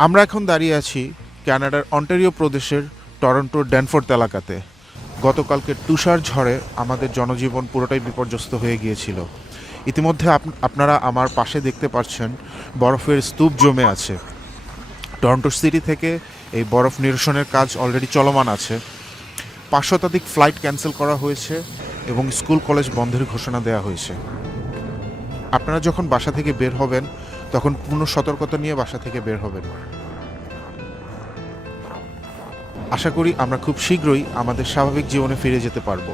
আমরা এখন দাঁড়িয়ে আছি কানাডার অন্টারিও প্রদেশের টরন্টোর ড্যানফোর্থ এলাকাতে। গতকালকে তুষার ঝড়ে আমাদের জনজীবন পুরোটাই বিপর্যস্ত হয়ে গিয়েছিল। ইতিমধ্যে আপ- আপনারা আমার পাশে দেখতে পাচ্ছেন বরফের স্তূপ জমে আছে। টরন্টো সিটি থেকে এই বরফ নিরসনের কাজ অলরেডি চলমান আছে। পাঁচ শতাধিক ফ্লাইট ক্যান্সেল করা হয়েছে এবং স্কুল কলেজ বন্ধের ঘোষণা দেওয়া হয়েছে। আপনারা যখন বাসা থেকে বের হবেন তখন পূর্ণ সতর্কতা নিয়ে বাসা থেকে বের হবেন। আশা করি আমরা খুব শীঘ্রই আমাদের স্বাভাবিক জীবনে ফিরে যেতে পারব।